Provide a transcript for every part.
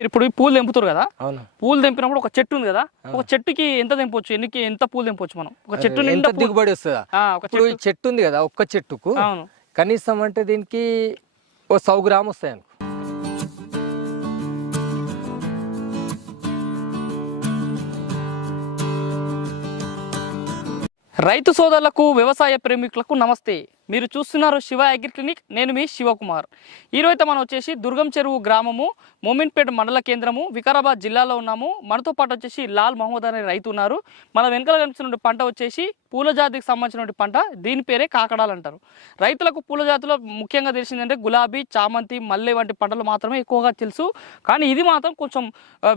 మీరు ఇప్పుడు పూలు తెంపుతారు కదా? అవును. పూలు తెంపినప్పుడు ఒక చెట్టు ఉంది కదా? ఒక చెట్టుకి ఎంత తెంపొచ్చు? ఎన్నికి ఎంత పూలు తెంపొచ్చు మనం? ఒక చెట్టు ఎంత దిగుబడి వస్తుందా? ఒక ఇప్పుడు చెట్టు. ఈ చెట్టు ఉంది కదా ఒక్క చెట్టుకు అవును. కనీసం అంటే దీనికి ఓ సౌ గ్రామ్ వస్తాయి అనుకో. రైతు సోదరులకు వ్యవసాయ ప్రేమికులకు నమస్తే. మీరు చూస్తున్నారు శివ అగ్రి క్లినిక్. నేను మీ శివకుమార్. ఈరోజు మనం వచ్చేసి దుర్గం చెరువు గ్రామము మోమిన్పేట మండల కేంద్రము వికారాబాద్ జిల్లాలో ఉన్నాము. మనతో పాటు వచ్చేసి లాల్ మహమ్మద్ అనే రైతు ఉన్నారు. మన వెనకాల కనిపిస్తున్న పంట వచ్చేసి పూల జాతికి సంబంధించిన పంట. దీని పేరే కాకడాలు అంటారు. రైతులకు పూల జాతిలో ముఖ్యంగా తెలిసిందంటే గులాబీ చామంతి మల్లె వంటి పంటలు మాత్రమే ఎక్కువగా తెలుసు. కానీ ఇది మాత్రం కొంచెం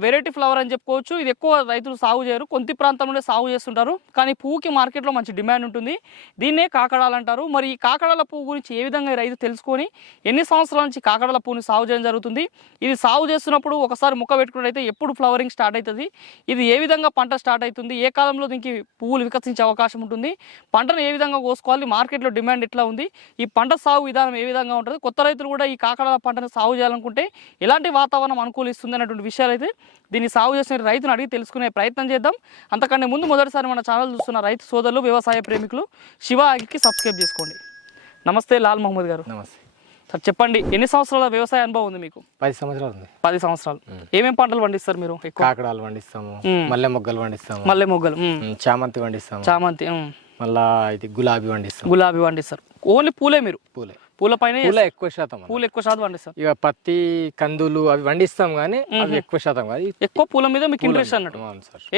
వెరైటీ ఫ్లవర్ అని చెప్పుకోవచ్చు. ఇది ఎక్కువ రైతులు సాగు చేయరు. కొంత ప్రాంతంలోనే సాగు చేస్తుంటారు. కానీ పువ్వుకి మార్కెట్లో మంచి డిమాండ్ ఉంటుంది. దీన్నే కాకడాలు అంటారు. మరి కాకడాల పువ్వు గురించి ఏ విధంగా రైతు తెలుసుకొని ఎన్ని సంవత్సరాల నుంచి కాకడాల పువ్వుని సాగు చేయడం జరుగుతుంది? ఇది సాగు చేస్తున్నప్పుడు ఒకసారి ముక్క పెట్టుకున్నట్టయితే ఎప్పుడు ఫ్లవరింగ్ స్టార్ట్ అవుతుంది? ఇది ఏ విధంగా పంట స్టార్ట్ అవుతుంది? ఏ కాలంలో దీనికి పువ్వులు వికసించే అవకాశం ఉంటుంది? పంటను ఏ విధంగా కోసుకోవాలి? మార్కెట్లో డిమాండ్ ఎట్లా ఉంది? ఈ పంట సాగు విధానం ఏ విధంగా ఉంటుంది? కొత్త రైతులు కూడా ఈ కాకడాల పంటను సాగు చేయాలనుకుంటే ఎలాంటి వాతావరణం అనుకూలిస్తుంది అనేటువంటి విషయాలు అయితే దీన్ని సాగు చేసిన రైతును అడిగి తెలుసుకునే ప్రయత్నం చేద్దాం. అంతకంటే ముందు మొదటిసారి మన ఛానల్ చూస్తున్న రైతు సోదరులు వ్యవసాయ ప్రేమికులు శివ అగ్రికి సబ్స్క్రైబ్ చేసుకోండి. నమస్తే లాల్ మహమ్మద్ గారు. నమస్తే. సార్ చెప్పండి ఎన్ని సంవత్సరాల వ్యవసాయ అనుభవం ఉంది మీకు? పది సంవత్సరాలు ఉంది. పది సంవత్సరాలు. ఏమేం పంటలు పండిస్తారు మీరు కాకడాలు పండిస్తాము. మల్లె మొగ్గలు పండిస్తాము. మల్లె మొగ్గలు చామంతి పండిస్తాము. చామంతి. మళ్ళా ఇది గులాబీ పండిస్తాము. గులాబీ పండిస్తారు. ఓన్లీ పూలే మీరు? పూలే. పూల పైన పూల ఎక్కువ శాతం. పూలు ఎక్కువ శాతం పండిస్తారు. ఇక పత్తి కందులు అవి పండిస్తాం కానీ అవి ఎక్కువ శాతం కాదు. ఎక్కువ పూల మీద మీకు ఇంట్రెస్ట్ అన్నట్టు.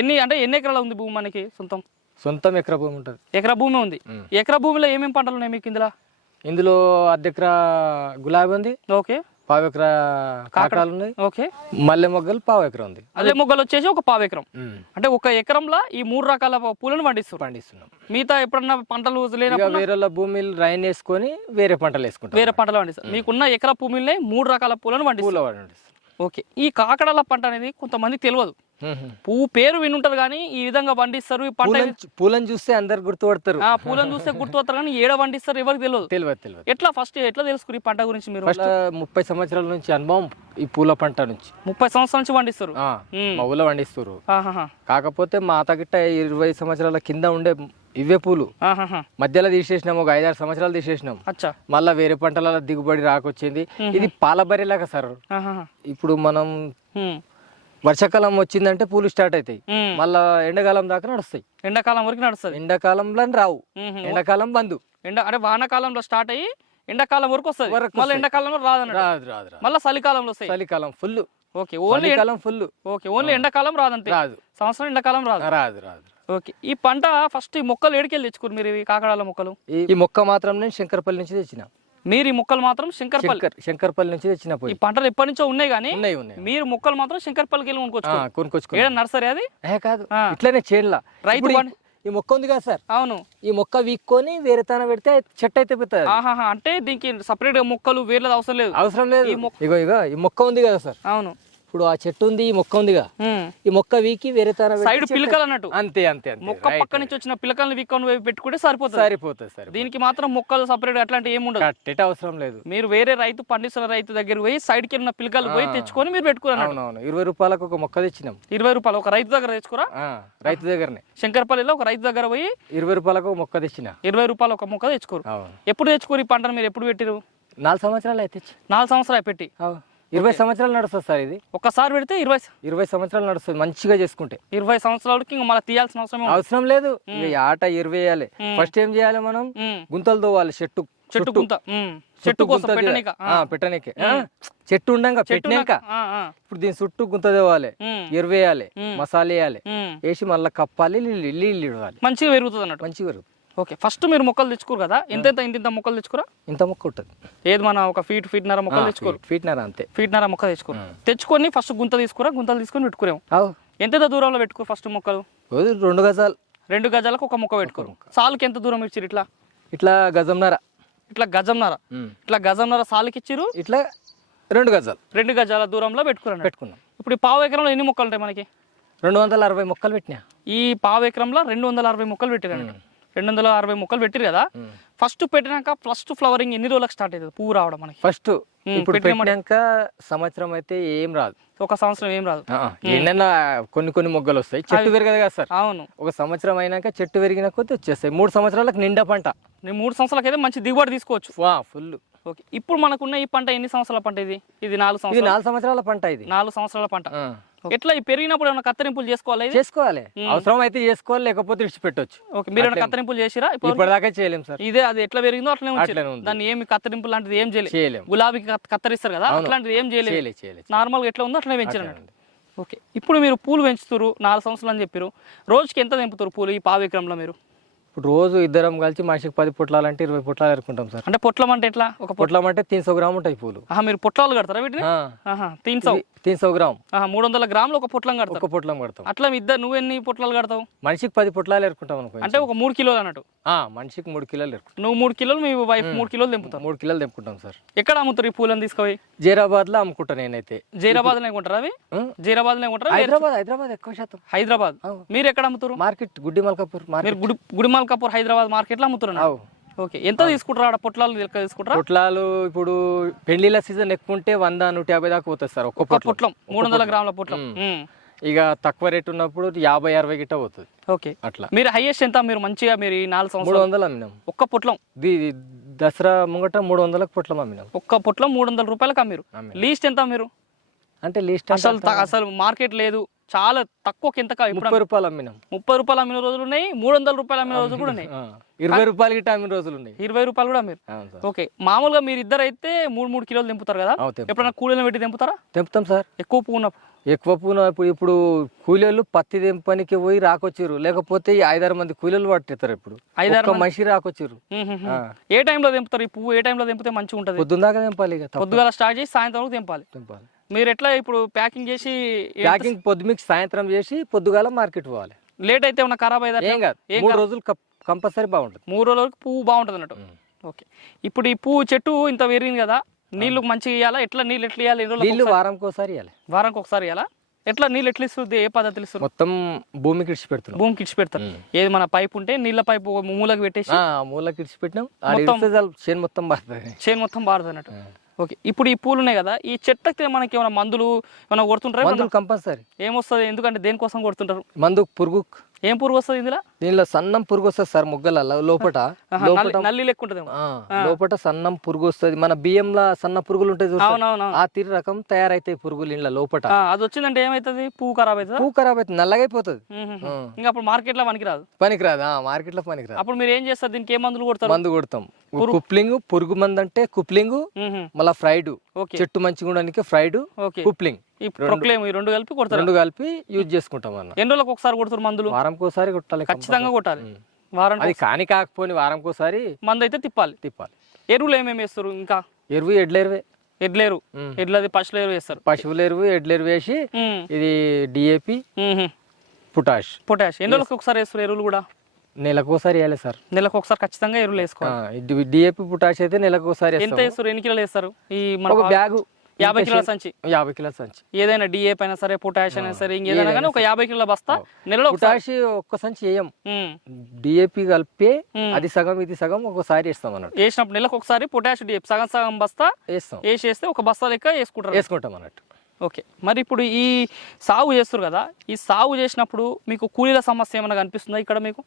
ఎన్ని అంటే ఎన్ని ఎకరాల ఉంది భూమి మనకి సొంతం? సొంతం ఎకరా భూమి ఉంటుంది. ఎకరా భూమి ఉంది. ఎకరా భూమిలో ఏమేమి పంటలు ఉన్నాయి మీకు ఇందులో? ఇందులో అర్ధ ఎకరా గులాబీ ఉంది. ఓకే. పావు ఎకరా కాకడాలు ఉన్నాయి ఓకే. మల్లె మొగ్గలు పావు ఎకరా ఉంది అదే మొగ్గలు వచ్చేసి ఒక పావు ఎకరం. అంటే ఒక ఎకరంలో ఈ మూడు రకాల పూలను పండిస్తారు పండిస్తున్నాం. మిగతా ఎప్పుడన్నా పంటలు లేనప్పుడు వేరే భూమిలు రైన్ వేసుకొని వేరే పంటలు వేసుకుంటాం. వేరే పంటలు పండిస్తారు మీకున్న ఎకరా భూమిలో మూడు రకాల పూలను పండిస్తాం ఓకే. ఈ కాకడాల పంట అనేది కొంతమందికి తెలియదు. పువ్వు పేరు వినుంటారు కానీ ఈ విధంగా పండిస్తారు ఈ పంట పూలను చూస్తే అందరు గుర్తుపడతారు. ఆ పూలను చూస్తే గుర్తుపడతారు కానీ ఏడ పండిస్తారు ఎవరికి తెలియదు. తెలియదు తెలియదు. ఎట్లా ఫస్ట్ ఎట్లా తెలుసుకుని ఈ పంట గురించి మీరు ఫస్ట్ ముప్పై సంవత్సరాల నుంచి అనుభవం ఈ పూల పంట నుంచి. ముప్పై సంవత్సరాల నుంచి పండిస్తారు. మా ఊళ్ళో పండిస్తారు. కాకపోతే మా గిట్ట ఇరవై సంవత్సరాల కింద ఉండే ఇవే పూలు. మధ్యలో తీసేసినాం ఒక ఐదారు సంవత్సరాలు తీసేసినాం. అచ్చా. మళ్ళా వేరే పంటల దిగుబడి రాకొచ్చింది. ఇది పాల బర్రెలాగా సార్. ఇప్పుడు మనం. వర్షాకాలం వచ్చిందంటే పూలు స్టార్ట్ అవుతాయి. మళ్ళా ఎండాకాలం దాకా నడుస్తాయి. ఎండాకాలం వరకు నడుస్తుంది. ఎండాకాలంలో రావు. ఎండాకాలం బంధు ఎండ అంటే వానాకాలంలో స్టార్ట్ అయ్యి ఎండాకాలం వరకు వస్తుంది. మళ్ళీ ఎండాకాలంలో రాదు రాదు రాదు మళ్ళీ చలికాలంలో వస్తాయి. చలికాలం ఫుల్. ఓకే ఓన్లీ చలికాలం ఫుల్. ఓకే ఓన్లీ ఎండాకాలం రాదంతే. రాదు. సంవత్సరం ఎండాకాలం రాదు. రాదు రాదు. ఓకే ఈ పంట ఫస్ట్ ఈ మొక్కలు ఏడికెళ్ళి తెచ్చుకోరు మీరు ఈ కాకడాల మొక్కలు? ఈ మొక్క మాత్రం నేను శంకరపల్లి నుంచి తెచ్చిన. మీరు ఈ మొక్కలు మాత్రం శంకర్పల్లి శంకర్ శంకరపల్లి నుంచి తెచ్చిన ఈ పంటలు ఎప్పటి నుంచో ఉన్నాయి కానీ ఉన్నాయి ఉన్నాయి. మీరు మొక్కలు మాత్రం శంకర్పల్లికి వెళ్ళి కొనుక్కొచ్చుకున్నా ఏడ నర్సరీ అది? ఏ కాదు. ఇట్లనే చేన్ల. రైతు ఈ- మొక్క ఉంది కదా సార్? అవును. ఈ మొక్క వీక్కొని వేరే తాన పెడితే చెట్టు అయితే ఆహాహా అంటే దీనికి సపరేట్గా మొక్కలు వేర్లేదు అవసరం లేదు. అవసరం లేదు. ఇగో ఇగో ఈ మొక్క ఉంది కదా సార్? అవును. ఇప్పుడు ఆ చెట్టు ఉంది ఈ మొక్క ఉంది కదా ఉమ్. ఈ మొక్క వీకి వేరే తాన సైడ్ పిలకలు అన్నట్టు. అంతే అంతే మొక్క పక్క నుంచి వచ్చిన పిలకల్ని వీక్కొని పెట్టుకుంటే సరిపోతుంది. సరిపోతుంది సరే దీనికి మాత్రం మొక్కలు సపరేట్ అట్లాంటి ఏమి ఉండదు. కట్టేట అవసరం లేదు. మీరు వేరే రైతు పండిస్తున్న రైతు దగ్గర పోయి సైడ్కి ఉన్న పిలకలు పోయి తెచ్చుకొని మీరు పెట్టుకున్నారు ఇరవై రూపాయలకు ఒక మొక్క తెచ్చినాం. ఇరవై రూపాయలు ఒక రైతు దగ్గర తెచ్చుకోరా? రైతు దగ్గరనే. శంకర్పల్లిలో ఒక రైతు దగ్గర పోయి ఇరవై రూపాయలకు ఒక మొక్క తెచ్చిన. ఇరవై రూపాయలు ఒక మొక్క తెచ్చుకోరు. ఎప్పుడు తెచ్చుకోరు ఈ పంటను మీరు? ఎప్పుడు పెట్టిరు? నాలుగు సంవత్సరాలు అయితే నాలుగు సంవత్సరాలు పెట్టి. ఇరవై సంవత్సరాలు నడుస్తుంది సార్ ఇది. ఒక్కసారి పెడితే ఇరవై ఇరవై సంవత్సరాలు నడుస్తుంది మంచిగా చేసుకుంటే. ఇరవై సంవత్సరాలకి ఇంకా మళ్ళీ తీయాల్సిన అవసరం. అవసరం లేదు. ఆట ఇరవై ఫస్ట్ ఏం చేయాలి మనం. గుంతలు తోవాలి చెట్టు. చెట్టు. గుంత. చుట్టూ కోసం పెట్టనీక. చెట్టు ఉండంగా పెట్టినాక. ఇప్పుడు దీని చుట్టూ గుంత తేవాలి. ఉమ్. ఎరువు వేయాలి ఉమ్. మసాలా వేయాలి. వేసి మళ్ళీ కప్పాలి నీళ్ళు నీళ్ళు ఇవ్వాలి మంచిగా పెరుగుతుంది అన్నట్టు. మంచిగా పెరుగు ఓకే ఫస్ట్ మీరు మొక్కలు తెచ్చుకోరు కదా? ఎంత ఎంత ఇంత ఇంత మొక్కలు తెచ్చుకోరా? ఇంత మొక్క ఉంటుంది. ఏది మన ఒక ఫీట్ ఫీట్ నర మొక్కలు తెచ్చుకోరు? ఫీట్ నర అంతే. ఫీట్ నర మొక్క తెచ్చుకోరు. తెచ్చుకొని ఫస్ట్ గుంత తీసుకురా గుంతలు తీసుకొని పెట్టుకురాము. ఎంత దూరంలో పెట్టుకో ఫస్ట్ మొక్కలు? రెండు గజాలు. రెండు గజాలకు ఒక మొక్క పెట్టుకోరు. సాలుకి ఎంత దూరం ఇచ్చిరు ఇట్లా? ఇట్లా గజంన్నర ఇట్లా గజంన్నర ఇట్లా గజంన్నర సాలుకి ఇచ్చిరు ఇట్లా రెండు గజాలు. రెండు గజాల దూరంలో పెట్టుకున్నాను పెట్టుకున్నాం. ఇప్పుడు ఈ పావు ఎకరంలో ఎన్ని మొక్కలు ఉంటాయి మనకి? రెండు వందల అరవై మొక్కలు పెట్టినా. ఈ పావు ఎకరంలో రెండు వందల అరవై మొక్కలు పెట్టారండి రెండు వందల అరవై మొక్కలు పెట్టిరు కదా. ఫస్ట్ పెట్టినాక ఫస్ట్ ఫ్లవరింగ్ ఎన్ని రోజులకు స్టార్ట్ అవుతుంది పువ్వు రావడం మనకి. ఫస్ట్ ఇప్పుడు పెట్టినాక సంవత్సరం అయితే ఏం రాదు. ఒక సంవత్సరం ఏం రాదు. ఏంటన్నా కొన్ని కొన్ని మొగ్గలు వస్తాయి. చెట్టు పెరగదు కదా సార్. అవును. ఒక సంవత్సరం అయినాక చెట్టు పెరిగిన కొద్దీ వచ్చేస్తాయి. మూడు సంవత్సరాలకు నిండా పంట. నేను మూడు సంవత్సరాలకి అయితే మంచి దిగుబడి తీసుకోవచ్చు. వా ఫుల్. ఓకే. ఇప్పుడు మనకున్న ఈ పంట ఎన్ని సంవత్సరాల పంట ఇది? ఇది నాలుగు సంవత్సరాలు. నాలుగు సంవత్సరాల పంట ఇది. నాలుగు సంవత్సరాల పంట. ఎట్లా? పెరిగినప్పుడు ఏమైనా కత్తిరింపులు చేసుకోవాలి చేసుకోవాలి. అవసరం అయితే చేసుకోవాలి లేకపోతే విడిచిపెట్టొచ్చు ఓకే మీరు కత్తిరింపులు చేసిరా? ఇప్పుడు ఇప్పటిదాకా చేయలేం సార్. ఇదే అది ఎట్లా పెరిగిందో అట్లనే. దాన్ని ఏమి కత్తిరింపు లాంటిది ఏం చేయలేదు చేయలేం. గులాబీకి కత్- కత్తరిస్తారు కదా అట్లాంటిది ఏం చేయలేదు. చేయలే చేయలే నార్మల్గా ఎట్లా ఉందో అట్లనే పెంచారు అట్లనే అన్నట్టు. ఓకే ఇప్పుడు మీరు పూలు పెంచుతారు నాలుగు సంవత్సరాలు అని చెప్పారు రోజుకి ఎంత తెంపుతారు పూలు ఈ పావు ఎకరంలో మీరు? ఇప్పుడు రోజు ఇద్దరం కలిసి మనిషికి పది పుట్లాలంటే ఇరవై పుట్లాలు ఎరుకుంటాం సార్. అంటే పొట్లం అంటే ఎట్లా? ఒక పొట్ల అంటే తీన్ సో గ్రామ్ ఉంటాయి పూలు. మీరు పొట్లాలు కడతారా వీటిని? ఆ, ఆహా తీన్ సౌ ఇది తీన్ సో గ్రామ్. మూడు వందల గ్రాములు ఒక పొట్లం కడతారు. ఒక్క పుట్లం కడతాం. అట్లా ఇద్దరు నువ్వు ఎన్ని పొట్లాలు కడతావు? మనిషికి పది పుట్లాలు ఎరుకుంటాం అనుకో అంటే ఒక మూడు కిలోలు అన్నట్టు. ఆ, మనిషికి మూడు కిలోలు ఎరుకుంటాం నువ్వు మూడు కిలోలు మీ వైఫ్ మూడు కిలోలు తెంపుతారు. మూడు కిలోలు తెంపుకుంటాం సార్. ఎక్కడ అమ్ముతారు ఈ పూలను తీసుకుపోయి? జైరాబాద్లో అమ్ముకుంటా నేనైతే. జైరాబాద్ కొంటారా అవి? జైరాబాద్ కొంటారా? వేరే- హైదరాబాద్ హైదరాబాద్ ఎక్కువ శాతం. హైదరాబాద్. మీరు ఎక్కడ అమ్ముతారు? మార్కెట్ గుడ్డి మల్కాపూర్ మీరు మార్కెట్ గుడి గుడిమాల్ కపూర్ హైదరాబాద్ మార్కెట్లో అమ్ముతున్నారు అవు. ఓకే. ఎంత తీసుకుంటారా ఆడ? పొట్లాలు లెక్క తీసుకుంటారా? పుట్లాలు ఇప్పుడు పెళ్ళిళ్ళ సీజన్ ఎక్కువ ఉంటే వంద నూట యాభై దాకా పోతుంది సార్ ఒక్క ఒక పొట్లం మూడు వందల గ్రాముల పొట్లం. ఇక తక్కువ రేట్ ఉన్నప్పుడు యాభై అరవై గిట్ట పోతుంది. ఓకే. అట్లా. మీరు హైయెస్ట్ ఎంత? మీరు మంచిగా మీరు ఈ నాలుగు మూడు సంవత్సరాలు వందలు అమ్మినాం. ఒక్క పొట్లం? ది దసరా ముంగట మూడు వందలకు పొట్లం అమ్మినాం. ఒక్క పొట్లం మూడు వందల రూపాయలకు అమ్మిరు. లీస్ట్ ఎంత మీరు? అంటే లీస్ట్ అసలు అసలు మార్కెట్ లేదు. చాలా తక్కువ ఎంత కా- ఇప్పుడు ముప్పై రూపాయలు అమ్మినాం. ముప్పై రూపాయలు అమ్మిన రోజులు ఉన్నాయి మూడు వందల రూపాయలు అమ్మిన రోజులు కూడా ఉన్నాయి. ఇరవై రూపాయలు గిట్ట అమ్మిన రోజులు ఉన్నాయి. ఇరవై రూపాయలు కూడా సార్. ఓకే మామూలుగా మీరు ఇద్దరు అయితే మూడు మూడు కిలోలు తెంపుతారు కదా? ఎప్పుడైనా కూలీలను పెట్టి తెంపుతారా? తెంపుతాం సార్. ఎక్కువ పువ్వు ఉన్నప్పుడు ఎక్కువ పూన ఇప్పుడు ఇప్పుడు కూలీలు పత్తి తెంపనికి పోయి రాకొచ్చిర్రు. లేకపోతే ఐదారు మంది కూలీలు పట్టిస్తారు ఇప్పుడు. ఐదారు మనిషి. మ్మ్. ఏ టైంలో తెంపుతారు? ఈ పువ్వు ఏ టైంలో తెంపితే మంచిగా ఉంటుంది పొద్దున్న దాకా తెంపాలి పొద్దుగాల స్టార్ట్ చేసి సాయంత్రం వరకు తెంపాలి. తెంపాలి. మీరు ఎట్లా ఇప్పుడు ప్యాకింగ్ చేసి ప్యాకింగ్ పొద్దు మీకు సాయంత్రం చేసి పొద్దుగాల మార్కెట్ పోవాలి. లేట్ అయితే ఏమన్నా ఖరాబ్ అయ్యేదా ఏం కాదు. మూడు రోజులు కంపల్సరీ బాగుంటుంది. మూడు రోజుల వరకు పువ్వు బాగుంటుంది అన్నట్టు ఓకే. ఇప్పుడు ఈ పువ్వు చెట్టు ఇంత పెరిగింది కదా నీళ్ళు మంచిగా ఇవ్వాలా ఎట్లా నీళ్ళు ఎట్లా ఇవ్వాలి ఎన్ని రోజులకు నీళ్ళు ఒకసారి? వారంకి ఒకసారి ఇవ్వాలి వారానికి ఒకసారి ఇవ్వాలా ఎట్లా నీళ్ళు ఎట్లా ఇస్తుంది? ఏ పద్ధతిలో ఇస్తారు మొత్తం భూమికి ఇడిచి పెడుతున్నాం భూమికి ఇచ్చి పెడతారు. ఏది మన పైప్ ఉంటే నీళ్ళ పైపు మూలకి పెట్టేసి మూలకి ఇడిచి పెట్టినాం చేను మొత్తం చేను మొత్తం బారుతుంది అన్నట్టు. ఓకే. ఇప్పుడు ఈ పూలు ఉన్నాయి కదా ఈ చెట్టుకి మనకి ఏమైనా మందులు ఏమైనా కొడుతుంటారా? మందులు కంపల్సరీ. ఏమొస్తుంది? ఎందుకంటే దేనికోసం కొడుతుంటారు? మందు పురుగు ఏం పురుగు వస్తుంది ఇందులో? దీనిలో సన్నం పురుగు వస్తుంది సార్ మొగ్గల లోపట. నల్లి- లెక్క ఉంటుంది లోపట సన్నం పురుగు వస్తుంది మన బియ్యంలో సన్న పురుగులు ఉంటాయి ఆ తీరు రకం తయారైతాయి పురుగులు ఇంట్లో లోపట. అది వచ్చిందంటే ఏమవుతుంది పువ్వు ఖరాబ్ అవుతుందా పువ్వు ఖరాబ్ అవుతుంది నల్లగైపోతుంది. ఇంకా అప్పుడు మార్కెట్లో పనికిరాదు. పనికిరాదు? మార్కెట్లో పనికిరాదు. అప్పుడు మీరు ఏం చేస్తారు? దీనికి ఏ మందులు కొడతారు? మందు కొడతాం. కుప్లింగ్ పురుగు మందు అంటే కుప్లింగ్. మళ్ళీ ఫ్రైడ్. చెట్టు మంచిగా ఉండడానికి ఫ్రైడ్ కుప్లింగ్. ఈ ప్రొక్లేమ్ ఈ రెండు కలిపి కొడతారు? రెండు కలిపి యూజ్ చేసుకుంటాం అన్న. ఎన్ని రోజులకు ఒకసారి కొడుతారు మందులు? వారంకి ఒకసారి కొట్టాలి ఖచ్చితంగా కొట్టాలి. వారానికి అది కాని కాకపోని వారంకి ఒకసారి మందు అయితే తిప్పాలి. తిప్పాలి. ఎరువులు ఏమేమి వేస్తారు ఇంకా? ఎరువు ఎడ్ల ఎరువే. ఎడ్లేరు. ఎడ్లది పశువుల ఎరువు వేస్తారు. పశువుల ఎరువు ఎడ్ల ఎరువు వేసి. ఇది డిఏపి. పొటాష్. పొటాష్. ఎన్ని రోజులకు ఒకసారి వేస్తారు ఎరువులు కూడా? నెలకు ఒకసారి వేయాలి సార్. నెలకు ఒకసారి ఖచ్చితంగా ఎరువులు వేసుకోవాలి. డిఏపి పొటాష్ అయితే నెలకు ఒకసారి ఎంత వేస్తాం. వేస్తారు? ఎన్ని కిలోలు వేస్తారు? ఈ మన బ్యాగు. యాభై కిలోల సంచి. యాభై కిలో సంచి. ఏదైనా డిఏ పైన సరే పొటాష్ అయినా సరే ఇంకేదైనా కానీ ఒక యాభై కిలోల బస్తా నెలలో పొటాష్ ఒక్క సంచి వేయం. డిఏపి కలిపి. అది సగం ఇది సగం ఒకసారి వేస్తాం అన్నట్టు. వేసినప్పుడు నెలకు ఒకసారి పొటాష్ డిఏ సగం సగం బస్తా వేస్తాం. వేసి వేస్తే ఒక బస్తా లెక్క వేసుకుంటారు. వేసుకుంటాం అన్నట్టు. ఓకే. మరి ఇప్పుడు ఈ సాగు చేస్తారు కదా ఈ సాగు చేసినప్పుడు మీకు కూలీల సమస్య ఏమైనా కనిపిస్తుందా ఇక్కడ మీకు?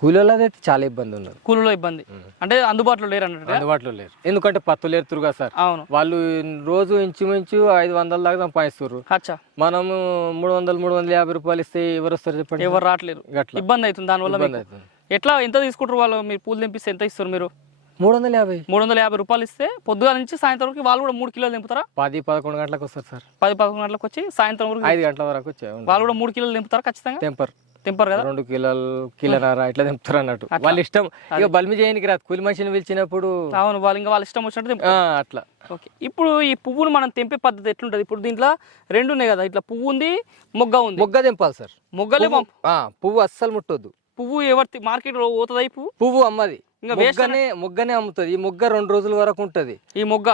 కూలీలది అయితే చాలా ఇబ్బంది ఉన్నది కూలీలో ఇబ్బంది. అంటే అందుబాటులో లేరు అన్నట్టు అందుబాటులో లేరు. ఎందుకంటే పత్తులు ఏరుతురుగా సార్. అవును. వాళ్ళు రోజు ఇంచుమించు ఐదు వందల దాకా సంపాదిస్తారు అచ్చా. మనము మూడు వందలు మూడు వందల యాభై రూపాయలు ఇస్తే ఎవరు వస్తారు చెప్పండి? ఎవరు రావట్లేరు. ఇబ్బంది అవుతుంది దానివల్ల ఎట్లా ఎంత తీసుకుంటారు వాళ్ళు? మీరు పూలు తెంపిస్తే ఎంత ఇస్తారు మీరు? మూడు వందల యాభై. మూడు వందల యాభై రూపాయలు ఇస్తే పొద్దుగా నుంచి సాయంత్రం వరకు వాళ్ళు కూడా మూడు కిలోలు తెంపుతారా? పది పదకొండు గంటలకు వస్తారు సార్. పది పదకొండు గంటలకు వచ్చి సాయంత్రం వరకు ఐదు గంటల వరకు వచ్చే వాళ్ళు కూడా మూడు కిలోలు తెంపుతారా ఖచ్చితంగా? టెంపర్ తెంపరు కదా? రెండు కిలోలు కిలోన్నర ఇట్లా తెంపుతారు అన్నట్టు. వాళ్ళ ఇష్టం. ఇక బల్మి చేయనికి రాదు. కూలి మనిషిని పిలిచినప్పుడు అవును వాళ్ళు ఇంకా వాళ్ళ ఇష్టం వచ్చినట్టు అట్లా. ఓకే. ఇప్పుడు ఈ పువ్వును మనం తెంపే పద్ధతి ఎట్లుంటది? ఇప్పుడు దీంట్లో రెండు ఉన్నాయి కదా. ఇట్లా పువ్వు ఉంది మొగ్గ ఉంది. మొగ్గ తెంపాలి సార్. మొగ్గలే పువ్వు అస్సలు ముట్టొద్దు. పువ్వు ఎవరి మార్కెట్ పోతుంది ఈ పువ్వు? పువ్వు అమ్మది. ఇంకా మొగ్గనే మొగ్గనే అమ్ముతుంది. ఈ మొగ్గ రెండు రోజుల వరకు ఉంటది. ఈ మొగ్గ?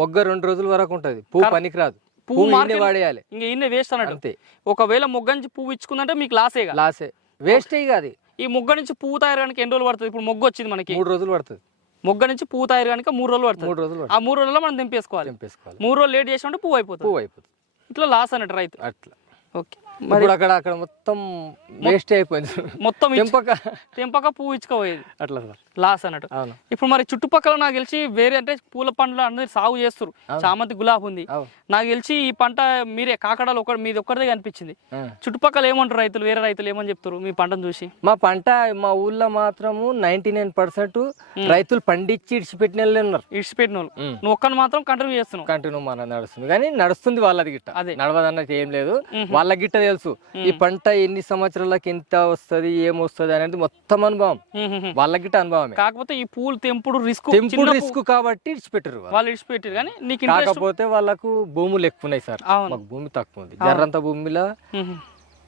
మొగ్గ రెండు రోజుల వరకు ఉంటది. పువ్వు పనికిరాదు. పువ్వు మార్కెట్ వాడేయాలి. ఇంకా ఇన్నే వేస్ట్ అన్నట్టు. అంతే. ఒకవేళ మొగ్గ నుంచి పువ్వు ఇచ్చుకుందంటే మీకు లాసేగా లాసే వేస్ట్ ఇక అది. ఈ మొగ్గ నుంచి పువ్వు తయారడానికి ఎన్ని రోజులు పడుతుంది? ఇప్పుడు మొగ్గ వచ్చింది మనకి. మూడు రోజులు పడుతుంది. మొగ్గ నుంచి పువ్వు తయారడానికి మూడు రోజులు పడుతుంది. మూడు రోజులు ఆ మూడు రోజుల్లో మనం తెంపేసుకోవాలి తెంపేసుకోవాలి మూడు రోజులు లేట్ చేసినట్టు పువ్వు అయిపోతుంది. పువ్వు అయిపోతుంది. ఇట్లా లాస్ అన్నట్టు రైతు. అట్లా. ఓకే. ఇప్పుడు అక్కడ అక్కడ మొత్తం వేస్ట్ అయిపోయింది. మొత్తం తెంపక తెంపక పువ్వు ఇచ్చుకోపోయేది అట్లా సార్. లాస్ అన్నట్టు. ఇప్పుడు మరి చుట్టుపక్కల నాకు తెలిసి వేరే అంటే పూల పండ్లు అందరు సాగు చేస్తారు చామంతి గులాబీ ఉంది. నాకు తెలిసి ఈ పంట మీరే కాకడాలు ఒక మీది ఒక్కరిదే కనిపించింది. చుట్టుపక్కల ఏమంటారు రైతులు? వేరే రైతులు ఏమని చెప్తారు మీ పంటను చూసి? మా పంట మా ఊళ్ళో మాత్రము నైన్టీ నైన్ పర్సెంట్ రైతులు పండించి ఇడిచిపెట్టిన వాళ్ళే ఉన్నారు. ఇడిచిపెట్టిన వాళ్ళు. నువ్వు ఒక్కరిని మాత్రం కంటిన్యూ చేస్తున్నావు. కంటిన్యూ మన నడుస్తుంది. కానీ నడుస్తుంది వాళ్ళది గిట్ట. అదే. నడవదన్నట్టు ఏం లేదు. వాళ్ళ గిట్ట తెలుసు. ఈ పంట ఎన్ని సంవత్సరాలకి ఎంత వస్తది ఏం వస్తది అనేది మొత్తం అనుభవం. ఉమ్, ఉమ్, ఉమ్. వాళ్ళ గిట్ట అనుభవమే. కాకపోతే ఈ పూలు తెంపుడు రిస్క్ తెంపుడు రిస్క్ కాబట్టి ఇడిచిపెట్టరు వాళ్ళు. ఇడిచిపెట్టారు కానీ నీకు కాకపోతే వాళ్ళకు భూములు ఎక్కువ ఉన్నాయి సార్ మాకు భూమి తక్కువ ఉంది. జర్రంత భూమిలో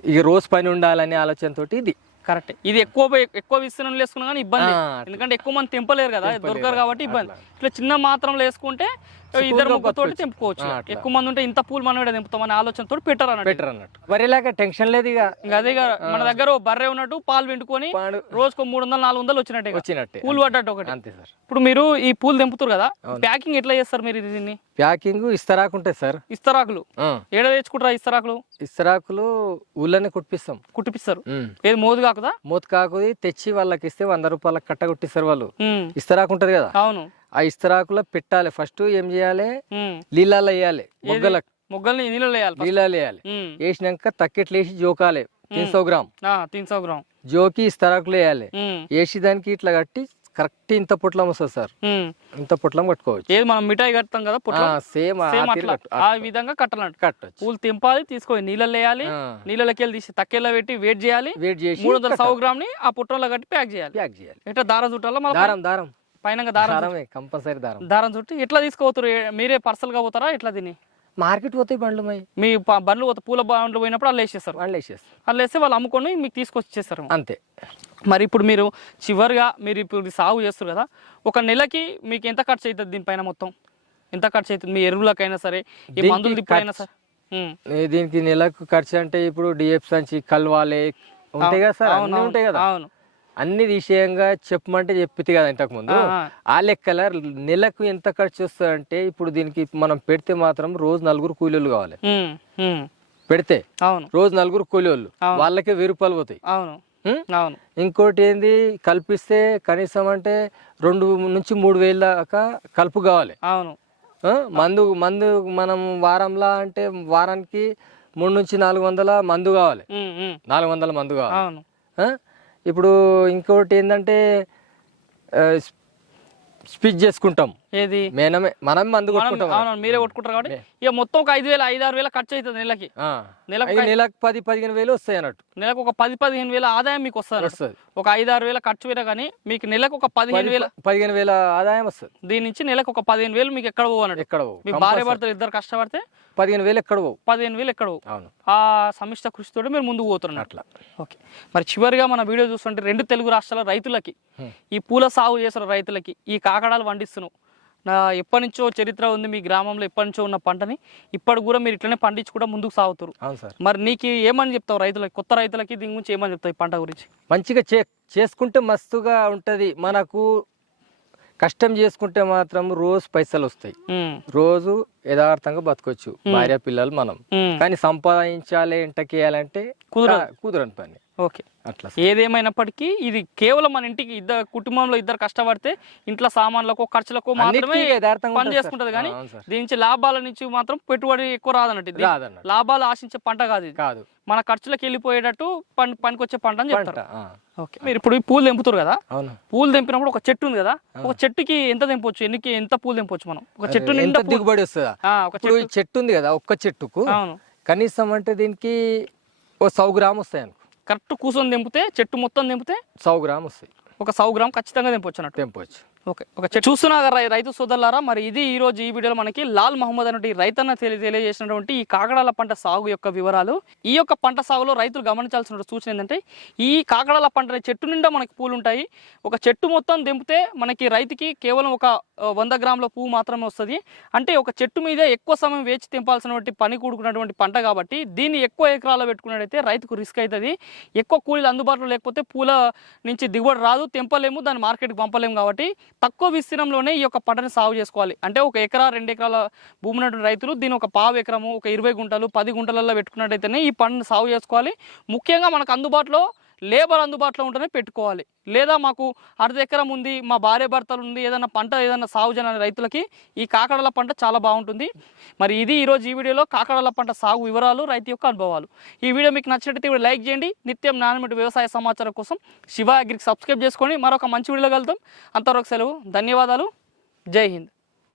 ఇక రోజు పని ఉండాలనే ఆలోచనతోటి ఇది. కరెక్ట్. ఇది ఎక్కువ ఎక్కువ విస్తీర్ణంలో వేసుకున్నా కానీ ఇబ్బంది. ఎందుకంటే ఎక్కువ మంది తెంపలేరు కదా. దొరకరు కాబట్టి ఇబ్బంది. ఇట్లా చిన్న మాత్రంలో వేసుకుంటే ఇద్దరు సులువుగా ముగ్గురు తోటి బతకొచ్చు. తెంపుకోవచ్చు. ఎక్కువ మంది ఉంటే ఇంత పూలు మనం కూడా తెంపుతాం అనే ఆలోచనతో పెట్టారు అన్నట్టు. బెటర్ అన్నట్టు వరిలాగా టెన్షన్ లేదు ఇక. అదే మన దగ్గర బర్రె ఉన్నట్టు పాలు వెంటుకొని పాడు. రోజుకు మూడు వందలు నాలుగు వందలు వచ్చినట్టే. వచ్చినట్టే. పూలు పడ్డట్టు ఒకటి. అంతే సార్. ఇప్పుడు మీరు ఈ పూలు తెంపుతారు కదా ప్యాకింగ్ ఎట్లా చేస్తారు మీరు ఇది దీన్ని? ప్యాకింగ్ ఇస్తరాకుంటాయి సార్. ఇస్తరాకులు. ఏడ తెచ్చుకుంటారా ఇస్తరాకులు? ఇస్తరాకులు ఊళ్ళోనే కుట్టిస్తాం. కుట్టిపిస్తారు. ఏది మోదు కాకుదా? మూత కాకుది తెచ్చి వాళ్ళకి ఇస్తే వంద రూపాయలకు కట్ట కొట్టిస్తారు వాళ్ళు ఇస్తరాకు ఉంటది కదా. అవును. ఆ ఇస్తరాకులో పెట్టాలి. ఫస్ట్ ఏం చేయాలి. నీళ్ళల్లో వేయాలి. మొగ్గలకు మొగ్గల్ని నీళ్ళు వేయాలి. నీళ్ళలో వేయాలి. వేసినాక తక్కెట్లు వేసి జోకాలి. తీన్ సో గ్రామ్. తీన్ సौ గ్రామ్. జోకి ఇస్తరాకులు వేయాలి. వేసి దానికి ఇట్లా కట్టి కరెక్ట్ ఇంత పొట్లం వస్తుంది సార్. ఇంత పొట్లం కట్టుకోవచ్చు. ఏది మనం మిఠాయి కడతాం కదా పుట్ల? సేమ్ ఆ విధంగా కట్టాలంట కట్టొచ్చు. పూలు తెంపాలి తీసుకొని నీళ్ళలో వేయాలి. నీళ్ళకి వెళ్ళి తీసి తక్కెళ్ళ పెట్టి వెయిట్ చేయాలి. వెయిట్ చేసి మూడు వందల సౌ గ్రామ్ని ఆ పుట్టంలో కట్టి ప్యాక్ చేయాలి. ప్యాక్ చేయాలి. ఎట్లా దారం చుట్టాలో దారం దారం. పైన దారం దారమే కంపల్సరీ దారం. దారం చుట్టి ఎట్లా తీసుకోవతారు ఏ- మీరే పర్సల్గా పోతారా? ఎట్లా దీన్ని? మార్కెట్ పోతాయి బండ్లు మై మీ ప- బండ్లు పోతే పూల బండ్లు పోయినప్పుడు వాళ్ళు వేసేస్తారు. వాళ్ళు వేసేస్తారు. వాళ్ళు వేస్తే వాళ్ళు అమ్ముకొని మీకు తీసుకొచ్చి ఇచ్చేస్తారు. అంతే. మరి ఇప్పుడు మీరు చివరిగా మీరు ఇప్పుడు సాగు చేస్తారు కదా ఒక నెలకి మీకు ఎంత ఖర్చు అవుతుంది దీనిపైన మొత్తం? ఎంత ఖర్చు అవుతుంది మీ ఎరువులకైనా సరే ఈ దీనికి మందులు దిప్పుడైనా సరే. ఏ దీనికి నెలకు ఖర్చు అంటే ఇప్పుడు డిఎఫ్ సంచి కల్వాలే ఉంటాయి కదా సార్? అవును, అన్నీ అవును, ఉంటాయి కదా. అవును. అన్ని విషయంగా చెప్పమంటే చెప్పితే కదా ఇంతకు ముందు ఆ, లెక్కల నెలకు ఎంత ఖర్చు వస్తుందంటే ఇప్పుడు దీనికి మనం పెడితే మాత్రం రోజు నలుగురు కూలీలు కావాలి. పెడితే అవును. రోజు నలుగురు కూలీలు. వాళ్ళకే వెయ్యి రూపాయలు పోతాయి. అవును. ఇంకోటి ఏంది? కల్పిస్తే కనీసం అంటే రెండు నుంచి మూడు వేల దాకా కలుపు కావాలి. అవును? మందు మందు మనం వారంలా అంటే వారానికి మూడు నుంచి నాలుగు వందల మందు కావాలి. నాలుగు వందల మందు కావాలి? ఇప్పుడు ఇంకోటి ఏంటంటే స్పిచ్ చేసుకుంటాం. ఏది? మేనమే మనం మందు కొట్టుకుంటాం అవును మీరే కొట్టుకుంటారు కాబట్టి ఇక మొత్తం ఒక ఐదు వేల ఐదు ఆరు వేల ఖర్చు అవుతుంది నెలకి. నెలకు నెలకు పది పదిహేను వేలు వస్తాయి అన్నట్టు. నెలకు ఒక పది పదిహేను వేల ఆదాయం మీకు వస్తుంది వస్తుంది. ఒక ఐదు ఆరు వేల ఖర్చు వేరే కానీ మీకు నెలకు ఒక పదిహేను వేల పదిహేను వేల ఆదాయం వస్తుంది. దీని నుంచి నెలకు ఒక పదిహేను వేలు మీకు ఎక్కడ పోవన్నట్టు ఎక్కడ పోవు? మీ భార్య భర్తలు ఇద్దరు కష్టపడితే పదిహేను వేలు ఎక్కడ పోవు? పదిహేను వేలు ఎక్కడ పోవు? అవును. ఆ సమిష్ట కృషితో మీరు ముందుకు పోతున్నారు అట్లా. ఓకే. మరి చివరిగా మన వీడియో చూస్తుంటే రెండు తెలుగు రాష్ట్రాల రైతులకి. ఈ పూల సాగు చేసిన రైతులకి ఈ కాకడాలు పండిస్తున్నావు ఎప్పటి నుంచో చరిత్ర ఉంది మీ గ్రామంలో ఎప్పటి నుంచో ఉన్న పంటని. ఇప్పటి కూడా మీరు ఇట్లనే పండించి కూడా ముందుకు సాగుతారు. అవును సార్. మరి నీకు ఏమని చెప్తావు రైతులకి కొత్త రైతులకి దీని గురించి ఏమని చెప్తావు ఈ పంట గురించి? మంచిగా చే చేసుకుంటే మస్తుగా ఉంటది. మనకు కష్టం చేసుకుంటే మాత్రం రోజు పైసలు వస్తాయి. రోజు యథార్థంగా బతకొచ్చు. భార్య పిల్లలు మనం. కానీ సంపాదించాలి ఎంటకేయాలంటే కుదరదు. కుదరని పని. ఓకే. అట్లా ఏదేమైనప్పటికీ ఇది కేవలం మన ఇంటికి ఇద్దరు కుటుంబంలో ఇద్దరు కష్టపడితే ఇంట్లో సామాన్లకు ఖర్చులకు మాత్రమే పని చేసుకుంటది. కానీ. దీని నుంచి లాభాల నుంచి మాత్రం పెట్టుబడి ఎక్కువ రాదన్నట్టు. లాభాలు ఆశించే పంట కాదు ఇది. కాదు. మన ఖర్చులకు వెళ్ళిపోయేటట్టు పని పనికొచ్చే పంట అని చెప్తారు. ఓకే. మీరు ఇప్పుడు పూలు తెంపుతారు కదా? పూలు తెంపినప్పుడు ఒక చెట్టు ఉంది కదా? ఒక చెట్టుకి ఎంత తెంపొచ్చు? ఎన్నికి ఎంత పూలు తెంపొచ్చు మనం? ఒక చెట్టు ఎంత దిగుబడి వస్తుందా? ఒక చెట్టు. ఉంది కదా ఒక్క చెట్టుకు కనీసం అంటే దీనికి ఓ సౌ గ్రామ్ వస్తాయి అనుకో కరెక్ట్ కూర్చొని తెంపితే చెట్టు మొత్తం తెంపితే సౌ గ్రామ్ వస్తాయి. ఒక సౌ గ్రామ్ ఖచ్చితంగా తెంపొచ్చు. అన్నట్టు తెంపవచ్చు ఓకే ఒక చూస్తున్నా రై- రైతు సోదరులారా మరి ఇది ఈ రోజు ఈ వీడియోలో మనకి లాల్ మహమ్మద్ అనేటి రైతన్న తెలియ తెలియజేసినటువంటి ఈ కాకడాల పంట సాగు యొక్క వివరాలు. ఈ యొక్క పంట సాగులో రైతులు గమనించాల్సిన సూచన ఏంటంటే ఈ కాకడాల పంట చెట్టు నిండా మనకి పూలు ఉంటాయి ఒక చెట్టు మొత్తం దింపితే మనకి రైతుకి కేవలం ఒక వంద గ్రాముల పువ్వు మాత్రమే వస్తుంది. అంటే ఒక చెట్టు మీద ఎక్కువ సమయం వేచి తెంపాల్సినటువంటి పని కూడుకున్నటువంటి పంట కాబట్టి దీన్ని ఎక్కువ ఎకరాల్లో పెట్టుకున్నట్టయితే రైతుకు రిస్క్ అవుతుంది ఎక్కువ కూలీలు అందుబాటులో లేకపోతే పూల నుంచి దిగుబడి రాదు తెంపలేము దాన్ని మార్కెట్కి పంపలేము కాబట్టి తక్కువ విస్తీర్ణంలోనే ఈ యొక్క పంటను సాగు చేసుకోవాలి. అంటే ఒక ఎకరా రెండు ఎకరాల భూమి ఉన్నటువంటి రైతులు దీని ఒక పావు ఎకరము ఒక ఇరవై గుంటలు పది గుంటలలో పెట్టుకున్నట్టయితేనే ఈ పంటను సాగు చేసుకోవాలి. ముఖ్యంగా మనకు అందుబాటులో లేబర్ అందుబాటులో ఉంటేనే పెట్టుకోవాలి. లేదా మాకు అర్ధ ఎకరం ఉంది మా భార్య భర్తలు ఉంది ఏదైనా పంట ఏదైనా సాగు చేయని రైతులకి ఈ కాకడల పంట చాలా బాగుంటుంది. మరి ఇది ఈరోజు ఈ వీడియోలో కాకడల పంట సాగు వివరాలు రైతు యొక్క అనుభవాలు. ఈ వీడియో మీకు నచ్చినట్లయితే వీడియో లైక్ చేయండి. నిత్యం నానమిటి వ్యవసాయ సమాచారం కోసం శివ అగ్రికి సబ్స్క్రైబ్ చేసుకొని మరొక మంచి వీడియోలో కలుద్దాం. అంతవరకు సెలవు ధన్యవాదాలు. జై హింద్.